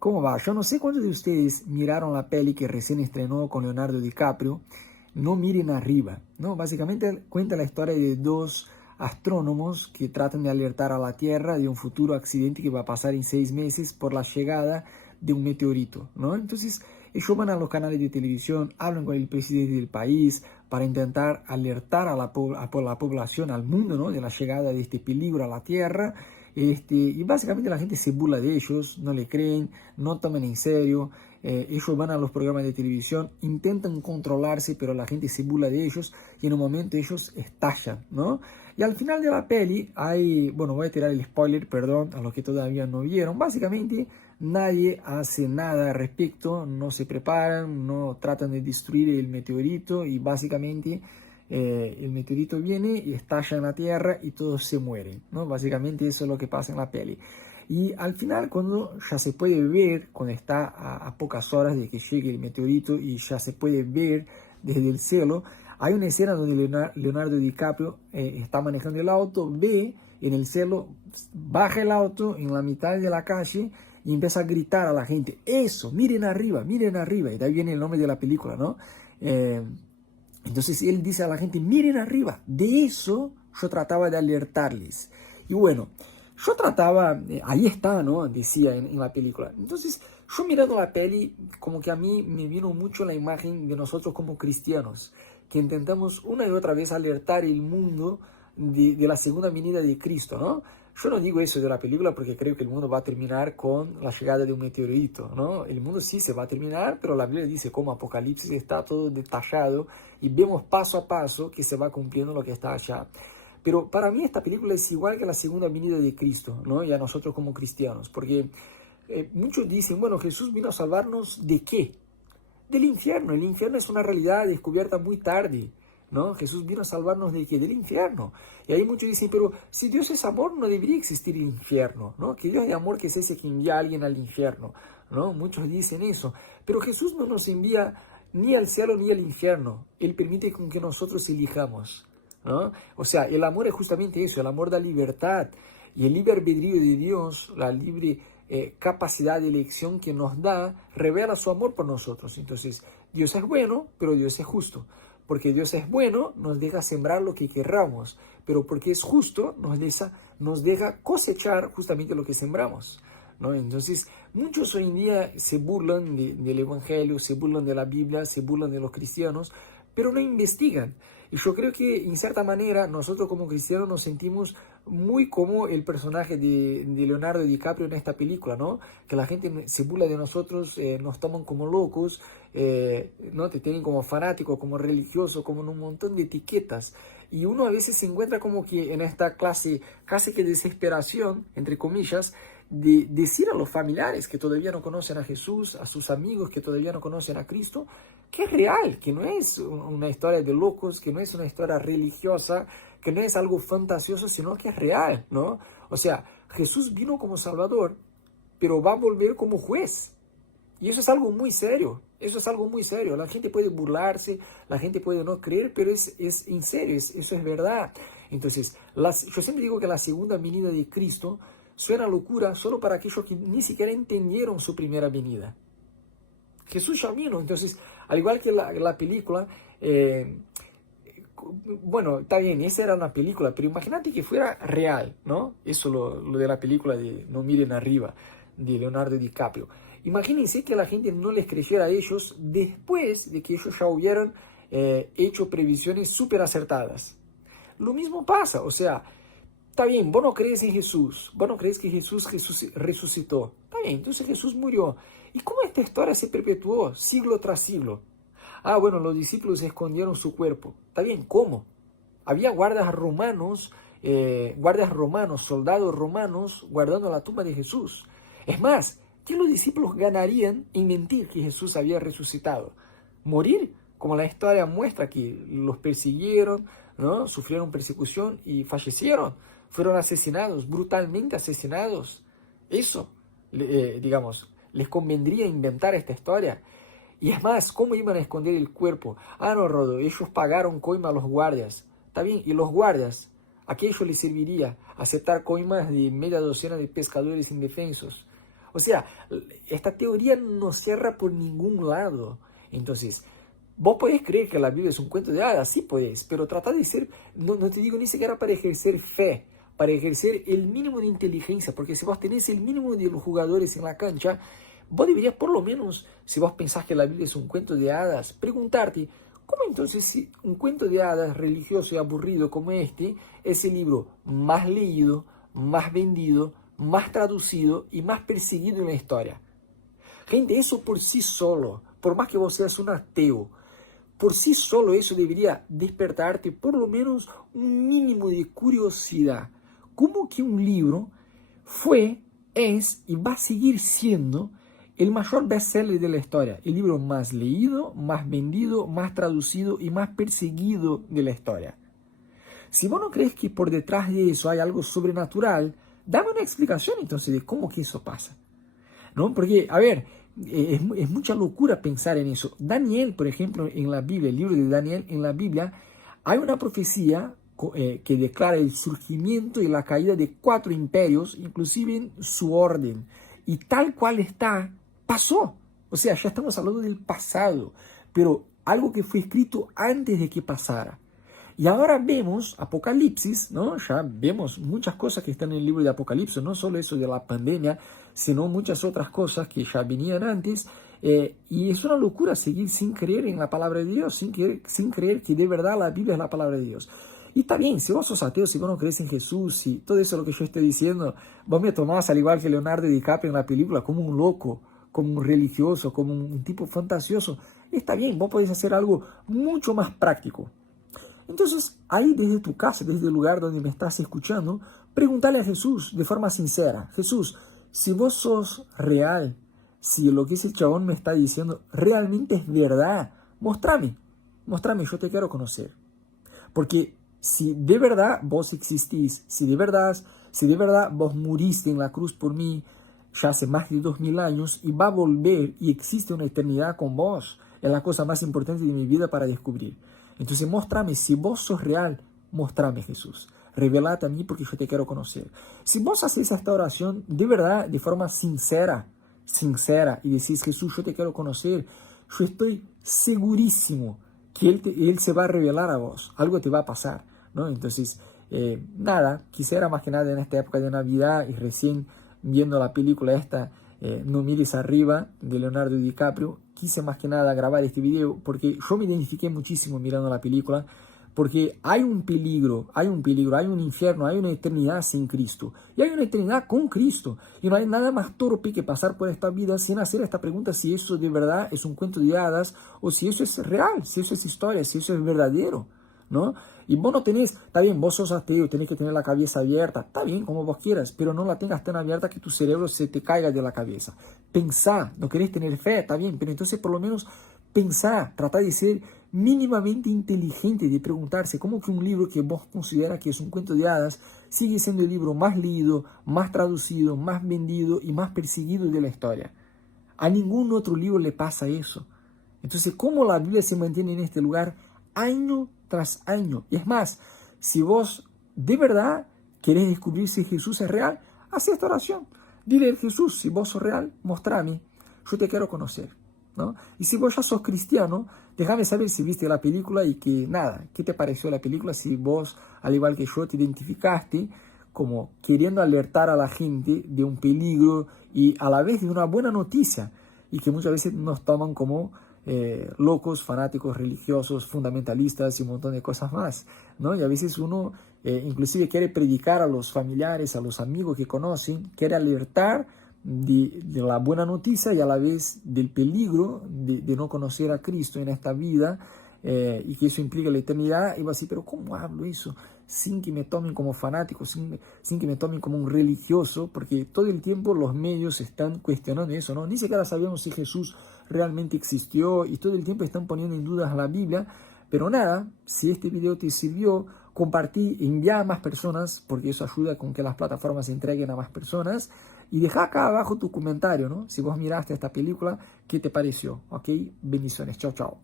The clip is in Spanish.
¿Cómo va? Yo no sé cuántos de ustedes miraron la peli que recién estrenó con Leonardo DiCaprio. No miren arriba, ¿no? Básicamente cuenta la historia de dos astrónomos que tratan de alertar a la Tierra de un futuro accidente que va a pasar en 6 meses por la llegada de un meteorito, ¿no? Entonces ellos van a los canales de televisión, hablan con el presidente del país para intentar alertar a la población, al mundo, ¿no? De la llegada de este peligro a la Tierra. Y básicamente la gente se burla de ellos, no le creen, no toman en serio. Ellos van a los programas de televisión, intentan controlarse, pero la gente se burla de ellos y en un momento ellos estallan, ¿no? Y al final de la peli hay, bueno, voy a tirar el spoiler, perdón, a los que todavía no vieron. Básicamente nadie hace nada al respecto, no se preparan, no tratan de destruir el meteorito y básicamente el meteorito viene y estalla en la Tierra y todos se mueren, ¿no? Básicamente eso es lo que pasa en la peli. Y al final, cuando ya se puede ver, cuando está a pocas horas de que llegue el meteorito y ya se puede ver desde el cielo, hay una escena donde Leonardo DiCaprio está manejando el auto, ve en el cielo, baja el auto en la mitad de la calle y empieza a gritar a la gente, eso, miren arriba, y de ahí viene el nombre de la película, ¿no? Entonces él dice a la gente, miren arriba, de eso yo trataba de alertarles. Y bueno, yo trataba, ahí está, ¿no? Decía en la película. Entonces, yo mirando la peli, como que a mí me vino mucho la imagen de nosotros como cristianos, que intentamos una y otra vez alertar el mundo de la segunda venida de Cristo, ¿no? Yo no digo eso de la película porque creo que el mundo va a terminar con la llegada de un meteorito, ¿no? El mundo sí se va a terminar, pero la Biblia dice como Apocalipsis está todo detallado y vemos paso a paso que se va cumpliendo lo que está allá. Pero para mí esta película es igual que la segunda venida de Cristo, ¿no? Y a nosotros como cristianos, porque muchos dicen, bueno, Jesús vino a salvarnos ¿de qué? Del infierno. El infierno es una realidad descubierta muy tarde, ¿no? Jesús vino a salvarnos de qué? Del infierno. Y ahí muchos dicen, pero si Dios es amor, no debería existir el infierno, ¿no? Que Dios es amor, que es ese que envía a alguien al infierno, ¿no? Muchos dicen eso. Pero Jesús no nos envía ni al cielo ni al infierno. Él permite con que nosotros elijamos, ¿no? O sea, el amor es justamente eso, el amor da libertad. Y el libre albedrío de Dios, la libre capacidad de elección que nos da, revela su amor por nosotros. Entonces, Dios es bueno, pero Dios es justo. Porque Dios es bueno, nos deja sembrar lo que querramos, pero porque es justo, nos deja cosechar justamente lo que sembramos, ¿no? Entonces, muchos hoy en día se burlan del Evangelio, se burlan de la Biblia, se burlan de los cristianos, pero no investigan. Y yo creo que, en cierta manera, nosotros como cristianos nos sentimos muy como el personaje de Leonardo DiCaprio en esta película, ¿no? Que la gente se burla de nosotros, nos toman como locos, ¿no? Te tienen como fanático, como religioso, como en un montón de etiquetas. Y uno a veces se encuentra como que en esta clase, casi que desesperación, entre comillas, de decir a los familiares que todavía no conocen a Jesús, a sus amigos que todavía no conocen a Cristo, que es real, que no es una historia de locos, que no es una historia religiosa, que no es algo fantasioso, sino que es real, ¿no? O sea, Jesús vino como Salvador, pero va a volver como juez. Y eso es algo muy serio, eso es algo muy serio. La gente puede burlarse, la gente puede no creer, pero es en serio, eso es verdad. Entonces, yo siempre digo que la segunda venida de Cristo suena locura solo para aquellos que ni siquiera entendieron su primera venida. Jesús ya vino, entonces, al igual que la película, bueno, está bien, esa era una película, pero imagínate que fuera real, ¿no? Eso lo de la película de No miren arriba, de Leonardo DiCaprio. Imagínense que la gente no les creyera a ellos después de que ellos ya hubieran hecho previsiones súper acertadas. Lo mismo pasa, o sea, está bien, vos no crees en Jesús, vos no crees que Jesús resucitó. Está bien, entonces Jesús murió. ¿Y cómo esta historia se perpetuó siglo tras siglo? Ah, bueno, los discípulos escondieron su cuerpo. Está bien, ¿cómo? Había guardias romanos, soldados romanos guardando la tumba de Jesús. Es más, ¿qué los discípulos ganarían en mentir que Jesús había resucitado? ¿Morir? Como la historia muestra que los persiguieron, ¿no? Sufrieron persecución y fallecieron. Fueron asesinados, brutalmente asesinados. Eso, digamos, les convendría inventar esta historia. Y es más, ¿cómo iban a esconder el cuerpo? Ah, no, Rodo, ellos pagaron coima a los guardias. Está bien, y los guardias, ¿a qué ellos les serviría? Aceptar coimas de media docena de pescadores indefensos. O sea, esta teoría no cierra por ningún lado. Entonces, vos podés creer que la Biblia es un cuento de hadas, sí podés, pero trata de ser, no te digo ni siquiera para ejercer fe, para ejercer el mínimo de inteligencia, porque si vos tenés el mínimo de los jugadores en la cancha, vos deberías por lo menos, si vos pensás que la Biblia es un cuento de hadas, preguntarte, ¿cómo entonces si un cuento de hadas religioso y aburrido como este es el libro más leído, más vendido, más traducido y más perseguido en la historia? Gente, eso por sí solo, por más que vos seas un ateo, por sí solo eso debería despertarte por lo menos un mínimo de curiosidad. ¿Cómo que un libro fue, es y va a seguir siendo el mayor bestseller de la historia? El libro más leído, más vendido, más traducido y más perseguido de la historia. Si vos no crees que por detrás de eso hay algo sobrenatural, dame una explicación entonces de cómo que eso pasa, ¿no? Porque, a ver, es mucha locura pensar en eso. Daniel, por ejemplo, en la Biblia, el libro de Daniel, en la Biblia, hay una profecía que declara el surgimiento y la caída de 4 imperios, inclusive en su orden. Y tal cual está, pasó. O sea, ya estamos hablando del pasado, pero algo que fue escrito antes de que pasara. Y ahora vemos Apocalipsis, ¿no? Ya vemos muchas cosas que están en el libro de Apocalipsis, no solo eso de la pandemia, sino muchas otras cosas que ya venían antes. Y es una locura seguir sin creer en la palabra de Dios, sin creer que de verdad la Biblia es la palabra de Dios. Y está bien, si vos sos ateo, si vos no crees en Jesús, si todo eso lo que yo estoy diciendo, vos me tomás al igual que Leonardo DiCaprio en la película como un loco, como un religioso, como un tipo fantasioso. Está bien, vos podés hacer algo mucho más práctico. Entonces, ahí desde tu casa, desde el lugar donde me estás escuchando, pregúntale a Jesús de forma sincera. Jesús, si vos sos real, si lo que ese chabón me está diciendo realmente es verdad, mostrame, yo te quiero conocer. Porque si de verdad vos existís, si de verdad vos muriste en la cruz por mí ya hace más de 2000 años y va a volver y existe una eternidad con vos, es la cosa más importante de mi vida para descubrir. Entonces, mostrame, si vos sos real, mostrame, Jesús. Revelate a mí porque yo te quiero conocer. Si vos haces esta oración de verdad, de forma sincera, y decís, Jesús, yo te quiero conocer, yo estoy segurísimo que Él se va a revelar a vos. Algo te va a pasar, ¿no? Entonces, nada, quisiera más que nada en esta época de Navidad y recién viendo la película esta, No mires arriba, de Leonardo DiCaprio, quise más que nada grabar este video porque yo me identifiqué muchísimo mirando la película, porque hay un peligro, hay un infierno, hay una eternidad sin Cristo y hay una eternidad con Cristo, y no hay nada más torpe que pasar por esta vida sin hacer esta pregunta si eso de verdad es un cuento de hadas o si eso es real, si eso es historia, si eso es verdadero, ¿no? Y vos no tenés, está bien, vos sos ateo, tenés que tener la cabeza abierta, está bien, como vos quieras, pero no la tengas tan abierta que tu cerebro se te caiga de la cabeza. Pensá, no querés tener fe, está bien, pero entonces por lo menos pensá, trata de ser mínimamente inteligente, de preguntarse cómo que un libro que vos consideras que es un cuento de hadas sigue siendo el libro más leído, más traducido, más vendido y más perseguido de la historia. A ningún otro libro le pasa eso. Entonces, ¿cómo la Biblia se mantiene en este lugar año tras año? Y es más, si vos de verdad querés descubrir si Jesús es real, haz esta oración. Dile a Jesús, si vos sos real, mostrame, yo te quiero conocer, ¿no? Y si vos ya sos cristiano, déjame saber si viste la película y que nada, ¿qué te pareció la película? Si vos, al igual que yo, te identificaste como queriendo alertar a la gente de un peligro y a la vez de una buena noticia, y que muchas veces nos toman como locos, fanáticos religiosos, fundamentalistas y un montón de cosas más, ¿no? Y a veces uno inclusive quiere predicar a los familiares, a los amigos que conocen, quiere alertar de la buena noticia y a la vez del peligro de no conocer a Cristo en esta vida, y que eso implica la eternidad. Y va así, pero ¿cómo hablo eso sin que me tomen como fanático, sin que me tomen como un religioso? Porque todo el tiempo los medios están cuestionando eso, ¿no? Ni siquiera sabemos si Jesús realmente existió y todo el tiempo están poniendo en dudas la Biblia. Pero nada, si este video te sirvió, compartí, envía a más personas, porque eso ayuda con que las plataformas se entreguen a más personas. Y deja acá abajo tu comentario, ¿no? Si vos miraste esta película, ¿qué te pareció? ¿Ok? Bendiciones. Chao, chao.